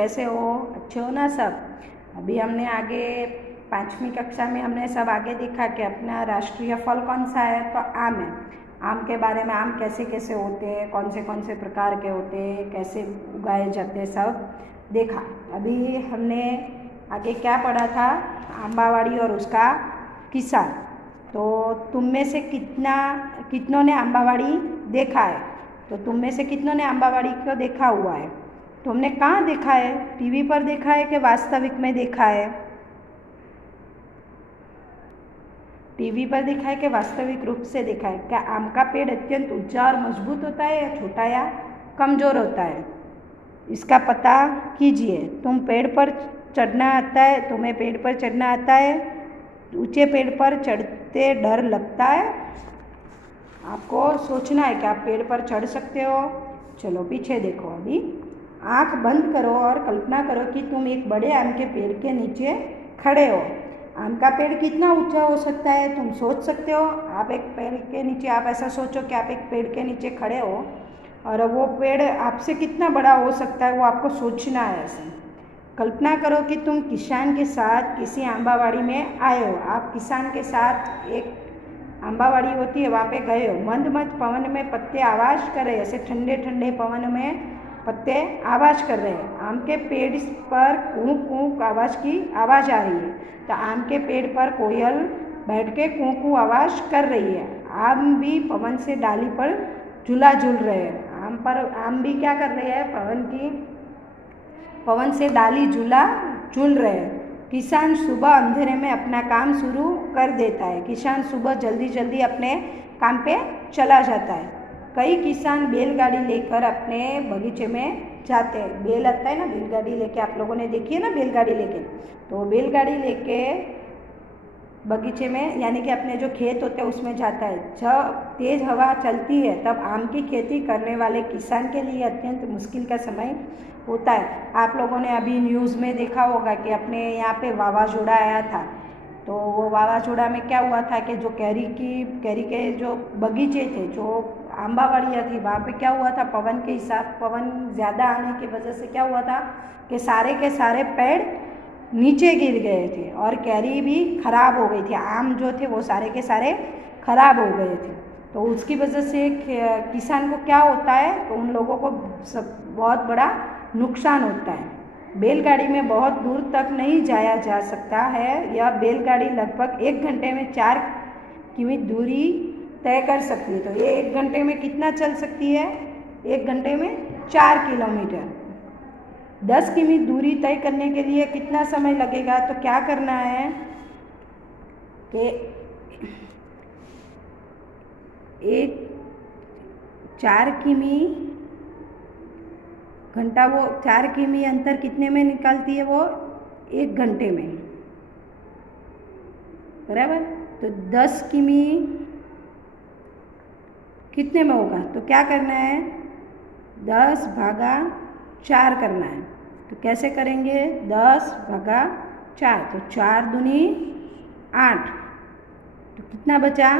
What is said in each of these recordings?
कैसे हो? अच्छे हो ना सब? अभी हमने आगे 5वीं कक्षा में हमने सब आगे देखा कि अपना राष्ट्रीय फल कौन सा है, तो आम है। आम के बारे में, आम कैसे कैसे होते हैं, कौन से प्रकार के होते हैं, कैसे उगाए जाते हैं, सब देखा। अभी हमने आगे क्या पढ़ा था? आंबावाड़ी और उसका किस्सा। तो तुम में से कितनों ने आंबावाड़ी देखा है? तो तुम में से कितनों ने आंबावाड़ी को देखा हुआ है? तुमने कहाँ देखा है? टीवी पर देखा है कि वास्तविक में देखा है? टीवी पर देखा है कि वास्तविक रूप से देखा है? क्या आम का पेड़ अत्यंत ऊंचा और मजबूत होता है या छोटा या कमज़ोर होता है? इसका पता कीजिए। तुम्हें पेड़ पर चढ़ना आता है? ऊंचे पेड़ पर चढ़ते डर लगता है? आपको सोचना है कि आप पेड़ पर चढ़ सकते हो। चलो पीछे देखो। अभी आंख बंद करो और कल्पना करो कि तुम एक बड़े आम के पेड़ के नीचे खड़े हो। आम का पेड़ कितना ऊंचा हो सकता है, तुम सोच सकते हो? आप एक पेड़ के नीचे, आप ऐसा सोचो कि आप एक पेड़ के नीचे खड़े हो और वो पेड़ आपसे कितना बड़ा हो सकता है, वो आपको सोचना है। ऐसे कल्पना करो कि तुम किसान के साथ किसी आंबावाड़ी में आए हो। आप किसान के साथ, एक आंबावाड़ी होती है, वहाँ पे गए हो। मंद मंद पवन में पत्ते आवाज़ कर रहे हैं, ऐसे ठंडे ठंडे पवन में पत्ते आवाज़ कर रहे हैं। आम के पेड़ पर कूँ कूँ आवाज़ की आवाज़ आ रही है। तो आम के पेड़ पर कोयल बैठ के कूँ कूँ आवाज़ कर रही है। आम भी पवन से डाली पर झूला झूल रहे हैं। आम भी क्या कर रहे हैं? पवन से डाली झूला झूल रहे हैं। किसान सुबह अंधेरे में अपना काम शुरू कर देता है। किसान सुबह जल्दी जल्दी अपने काम पे चला जाता है। कई किसान बैलगाड़ी लेकर अपने बगीचे में जाते हैं। बैल आता है ना, बैलगाड़ी लेके, आप लोगों ने देखी है ना बैलगाड़ी लेके। तो बैलगाड़ी लेके बगीचे में, यानी कि अपने जो खेत होते हैं उसमें जाता है। जब तेज़ हवा चलती है तब आम की खेती करने वाले किसान के लिए अत्यंत मुश्किल का समय होता है। आप लोगों ने अभी न्यूज़ में देखा होगा कि अपने यहाँ पे वावाझोड़ा आया था। तो वो वावाझोड़ा में क्या हुआ था कि जो कैरी के जो बगीचे थे, जो आंबावाड़ियाँ थी, वहाँ पे क्या हुआ था? पवन ज़्यादा आने की वजह से क्या हुआ था कि सारे के सारे पेड़ नीचे गिर गए थे और कैरी भी खराब हो गई थी। आम जो थे वो सारे के सारे खराब हो गए थे। तो उसकी वजह से किसान को क्या होता है? तो उन लोगों को बहुत बड़ा नुकसान होता है। बैलगाड़ी में बहुत दूर तक नहीं जाया जा सकता है। यह बैलगाड़ी लगभग 1 घंटे में 4 किमी दूरी तय कर सकती है। तो ये 1 घंटे में कितना चल सकती है? 1 घंटे में 4 किलोमीटर। 10 किमी दूरी तय करने के लिए कितना समय लगेगा? तो क्या करना है कि 4 किमी घंटा, वो 4 किमी अंतर कितने में निकालती है? वो 1 घंटे में, बराबर। तो 10 किमी कितने में होगा? तो क्या करना है? 10 भागा 4 करना है। तो कैसे करेंगे? 10 भागा 4, तो 4 दूनी 8। तो कितना बचा?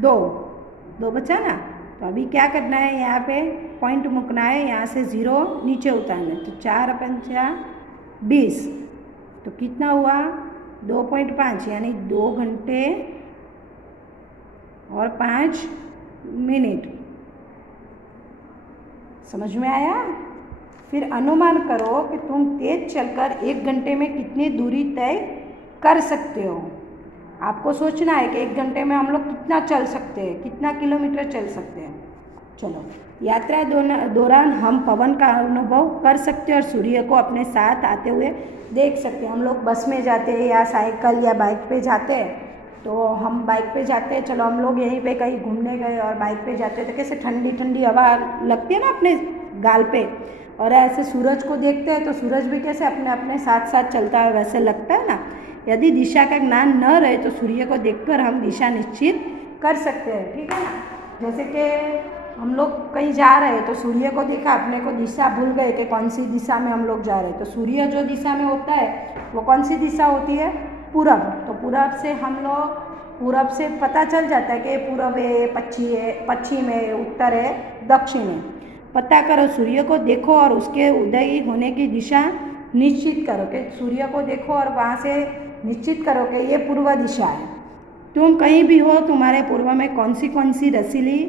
2 बचा ना। तो अभी क्या करना है? यहाँ पे पॉइंट मुकना है, यहाँ से 0 नीचे उतारना है। तो 4 पंचा 20, तो कितना हुआ? 2.5, यानी 2 घंटे और 5 मिनट। समझ में आया? फिर अनुमान करो कि तुम तेज चलकर 1 घंटे में कितनी दूरी तय कर सकते हो। आपको सोचना है कि 1 घंटे में हम लोग कितना चल सकते हैं, कितना किलोमीटर चल सकते हैं। चलो, यात्रा दौरान हम पवन का अनुभव कर सकते हैं और सूर्य को अपने साथ आते हुए देख सकते हैं। हम लोग बस में जाते हैं या साइकिल या बाइक पे जाते हैं। तो हम बाइक पे जाते हैं, चलो हम लोग यहीं पे कहीं घूमने गए और बाइक पे जाते हैं, तो कैसे ठंडी ठंडी हवा लगती है ना अपने गाल पे, और ऐसे सूरज को देखते हैं तो सूरज भी कैसे अपने अपने साथ साथ चलता है, वैसे लगता है ना। यदि दिशा का ज्ञान न रहे तो सूर्य को देखकर हम दिशा निश्चित कर सकते हैं, ठीक है ना। जैसे कि हम लोग कहीं जा रहे हैं तो सूर्य को देखा, अपने को दिशा भूल गए कि कौन सी दिशा में हम लोग जा रहे हैं। तो सूर्य जो दिशा में होता है वो कौन सी दिशा होती है? पूरब। तो पूरब से हम लोग, पूरब से पता चल जाता है कि पूरब है, पश्चिम है, उत्तर है, दक्षिण है। पता करो, सूर्य को देखो और उसके उदय होने की दिशा निश्चित करो कि सूर्य को देखो और वहाँ से निश्चित करो कि ये पूर्व दिशा है। तुम कहीं भी हो, तुम्हारे पूर्व में कौन सी रसीली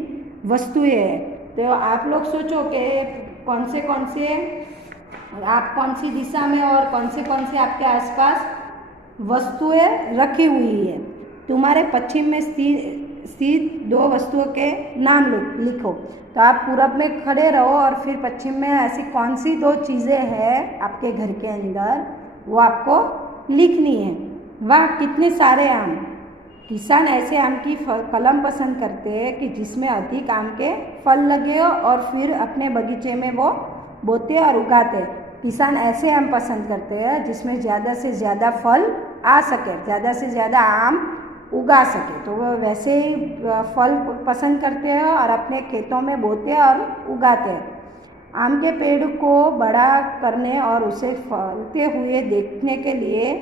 वस्तुएं हैं, तो आप लोग सोचो कि कौन से आप कौन सी दिशा में और कौन से आपके आसपास वस्तुएं रखी हुई है। तुम्हारे पश्चिम में स्थित 2 वस्तुओं के नाम लिखो। तो आप पूरब में खड़े रहो और फिर पश्चिम में ऐसी कौन सी 2 चीज़ें हैं आपके घर के अंदर, वो आपको लिखनी है। वाह, कितने सारे आम! किसान ऐसे आम की कलम पसंद करते हैं कि जिसमें अधिक आम के फल लगे हो और फिर अपने बगीचे में वो बोते और उगाते। किसान ऐसे आम पसंद करते हैं जिसमें ज़्यादा से ज़्यादा फल आ सके, ज़्यादा से ज़्यादा आम उगा सके। तो वो वैसे ही फल पसंद करते हैं और अपने खेतों में बोते और उगाते हैं। आम के पेड़ को बड़ा करने और उसे फलते हुए देखने के लिए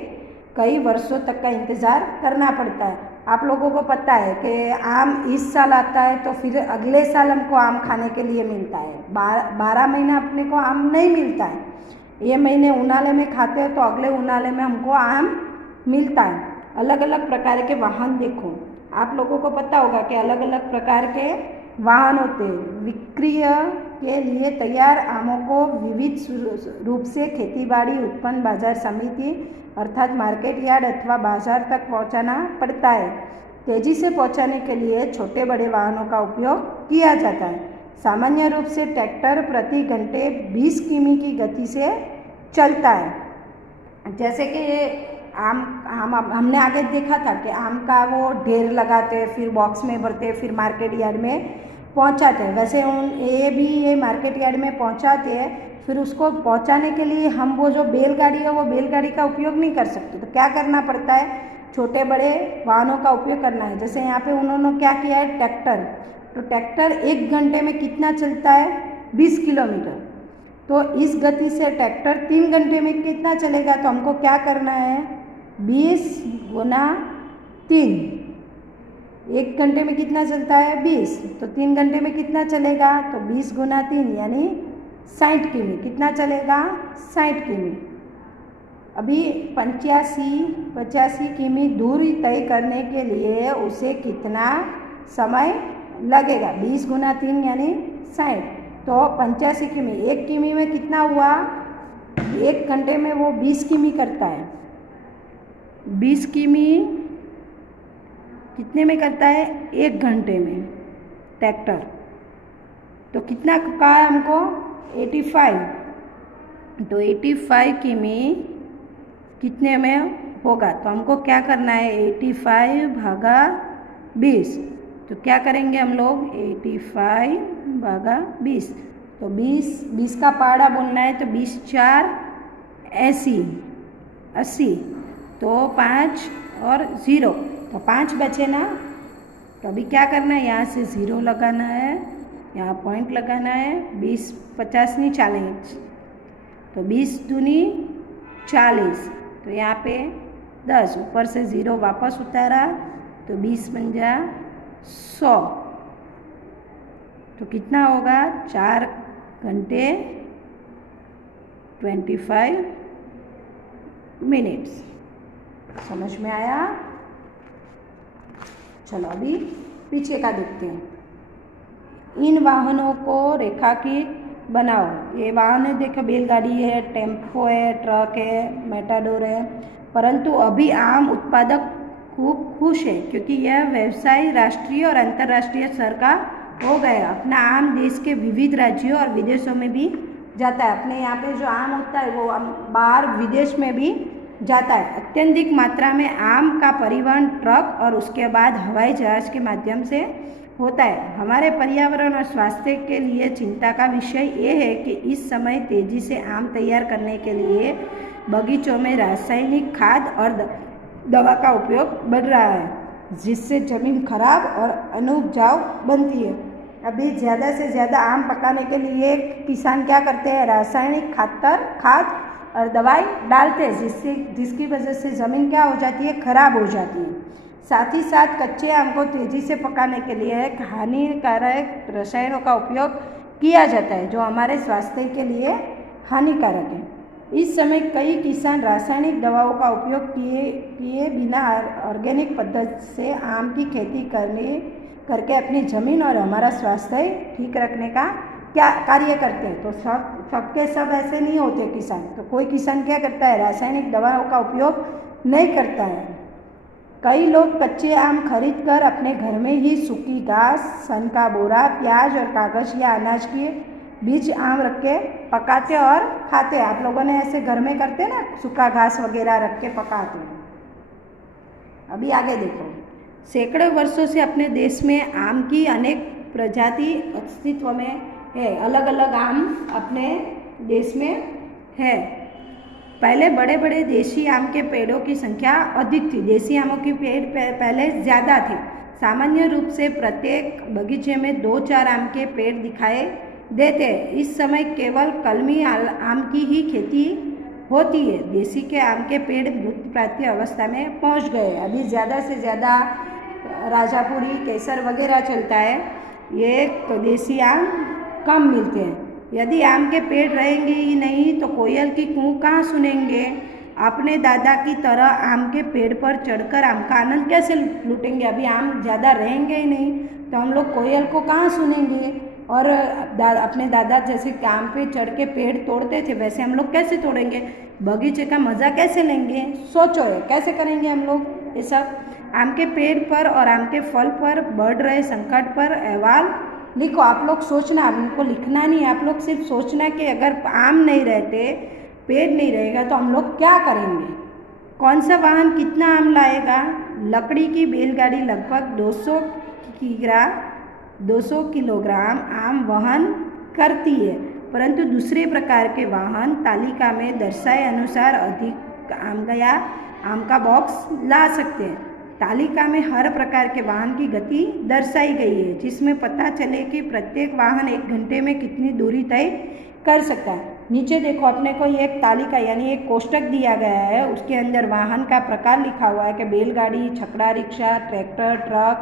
कई वर्षों तक का इंतज़ार करना पड़ता है। आप लोगों को पता है कि आम इस साल आता है तो फिर अगले साल हमको आम खाने के लिए मिलता है। 12 महीना अपने को आम नहीं मिलता है। ये महीने उनाले में खाते हैं तो अगले उनाले में हमको आम मिलता है। अलग अलग प्रकार के वाहन देखो, आप लोगों को पता होगा कि अलग अलग प्रकार के वाहन होते हैं। विक्रय के लिए तैयार आमों को विविध रूप से खेतीबाड़ी उत्पन्न बाजार समिति अर्थात मार्केट यार्ड अथवा बाजार तक पहुंचाना पड़ता है। तेजी से पहुंचाने के लिए छोटे बड़े वाहनों का उपयोग किया जाता है। सामान्य रूप से ट्रैक्टर प्रति घंटे 20 किमी की गति से चलता है। जैसे कि हमने आगे देखा था कि आम का वो ढेर लगाते, फिर बॉक्स में भरते, फिर मार्केट यार्ड में पहुंचाते हैं। वैसे ये मार्केट यार्ड में पहुंचाते हैं, फिर उसको पहुंचाने के लिए हम वो जो बैलगाड़ी है वो बैलगाड़ी का उपयोग नहीं कर सकते। तो क्या करना पड़ता है, छोटे बड़े वाहनों का उपयोग करना है। जैसे यहाँ पे उन्होंने क्या किया है, ट्रैक्टर। तो ट्रैक्टर 1 घंटे में कितना चलता है, 20 किलोमीटर। तो इस गति से ट्रैक्टर 3 घंटे में कितना चलेगा, तो हमको क्या करना है, 20 गुना 3। 1 घंटे में कितना चलता है, 20, तो 3 घंटे में कितना चलेगा, तो 20 गुना 3 यानी 60 किमी। कितना चलेगा, 60 किमी। अभी 85 किमी दूरी तय करने के लिए उसे कितना समय लगेगा, 20 गुना 3 यानी 60, तो 85 किमी। 1 किमी में कितना हुआ, 1 घंटे में वो 20 किमी करता है। 20 किमी कितने में करता है, 1 घंटे में ट्रैक्टर। तो कितना कहा है हमको, 85। तो 85 किमी कितने में होगा, तो हमको क्या करना है, 85 भागा 20। तो क्या करेंगे हम लोग, 85 भागा 20। तो 20 का पहाड़ा बोलना है, तो 20 4 80। तो 5 और 0, तो 5 बचे ना। तो अभी क्या करना है, यहाँ से 0 लगाना है, यहाँ पॉइंट लगाना है। 20 50 नहीं, 40। तो 20 दूनी 40, तो यहाँ पे 10, ऊपर से 0 वापस उतारा, तो 20 बन जा 100। तो कितना होगा, 4 घंटे 25 मिनट्स। समझ में आया। चलो अभी पीछे का देखते हैं। इन वाहनों को रेखांकित बनाओ। ये वाहन है, देखो, बैलगाड़ी है, टेम्पो है, ट्रक है, मेटाडोर है। परंतु अभी आम उत्पादक खूब खुश है क्योंकि यह व्यवसाय राष्ट्रीय और अंतर्राष्ट्रीय स्तर का हो गया। अपना आम देश के विविध राज्यों और विदेशों में भी जाता है। अपने यहाँ पे जो आम होता है वो बाहर विदेश में भी जाता है। अत्यधिक मात्रा में आम का परिवहन ट्रक और उसके बाद हवाई जहाज के माध्यम से होता है। हमारे पर्यावरण और स्वास्थ्य के लिए चिंता का विषय ये है कि इस समय तेजी से आम तैयार करने के लिए बगीचों में रासायनिक खाद और दवा का उपयोग बढ़ रहा है, जिससे जमीन खराब और अनुपजाऊ बनती है। अभी ज़्यादा से ज़्यादा आम पकाने के लिए किसान क्या करते हैं, रासायनिक खाद और दवाई डालते हैं, जिसकी वजह से ज़मीन क्या हो जाती है, खराब हो जाती है। साथ ही साथ कच्चे आम को तेज़ी से पकाने के लिए हानिकारक रसायनों का उपयोग किया जाता है, जो हमारे स्वास्थ्य के लिए हानिकारक है। इस समय कई किसान रासायनिक दवाओं का उपयोग किए बिना ऑर्गेनिक पद्धति से आम की खेती करके अपनी ज़मीन और हमारा स्वास्थ्य ठीक रखने का क्या कार्य करते हैं। तो सबके सब ऐसे नहीं होते किसान। तो कोई किसान क्या करता है, रासायनिक दवाओं का उपयोग नहीं करता है। कई लोग कच्चे आम खरीद कर अपने घर में ही सूखी घास, सन का बोरा, प्याज और कागज या अनाज के बीज आम रख के पकाते और खाते हैं। आप लोगों ने ऐसे घर में करते हैं ना, सूखा घास वगैरह रख के पकाते हैं। अभी आगे देखो, सैकड़ों वर्षों से अपने देश में आम की अनेक प्रजाति अस्तित्व में है। अलग अलग आम अपने देश में है। पहले बड़े बड़े देशी आम के पेड़ों की संख्या अधिक थी। देशी आमों की पेड़ पहले ज़्यादा थे। सामान्य रूप से प्रत्येक बगीचे में 2-4 आम के पेड़ दिखाई देते हैं। इस समय केवल कलमी आम की ही खेती होती है। देशी के आम के पेड़ मृत प्राप्ति अवस्था में पहुंच गए। अभी ज़्यादा से ज़्यादा राजापुरी, केसर वगैरह चलता है। ये देशी आम कम मिलते हैं। यदि आम के पेड़ रहेंगे ही नहीं तो कोयल की कूँ कहाँ सुनेंगे। अपने दादा की तरह आम के पेड़ पर चढ़कर आम का आनंद कैसे लूटेंगे। अभी आम ज़्यादा रहेंगे ही नहीं तो हम लोग कोयल को कहाँ सुनेंगे। और अपने दादा जैसे आम पे चढ़ के पेड़ तोड़ते थे, वैसे हम लोग कैसे तोड़ेंगे। बगीचे का मज़ा कैसे लेंगे। सोचो कैसे करेंगे हम लोग ये सब। आम के पेड़ पर और आम के फल पर बढ़ रहे संकट पर अहवाल लिखो। आप लोग सोचना, आपको लिखना नहीं, आप लोग सिर्फ सोचना कि अगर आम नहीं रहते, पेड़ नहीं रहेगा तो हम लोग क्या करेंगे। कौन सा वाहन कितना आम लाएगा। लकड़ी की बैलगाड़ी लगभग 200 किलोग्राम आम वहन करती है, परंतु दूसरे प्रकार के वाहन तालिका में दर्शाए अनुसार अधिक आम का बॉक्स ला सकते हैं। तालिका में हर प्रकार के वाहन की गति दर्शाई गई है, जिसमें पता चले कि प्रत्येक वाहन 1 घंटे में कितनी दूरी तय कर सकता है। नीचे देखो, अपने को एक तालिका यानी एक कोष्टक दिया गया है। उसके अंदर वाहन का प्रकार लिखा हुआ है कि बैलगाड़ी, छकड़ा रिक्शा, ट्रैक्टर, ट्रक,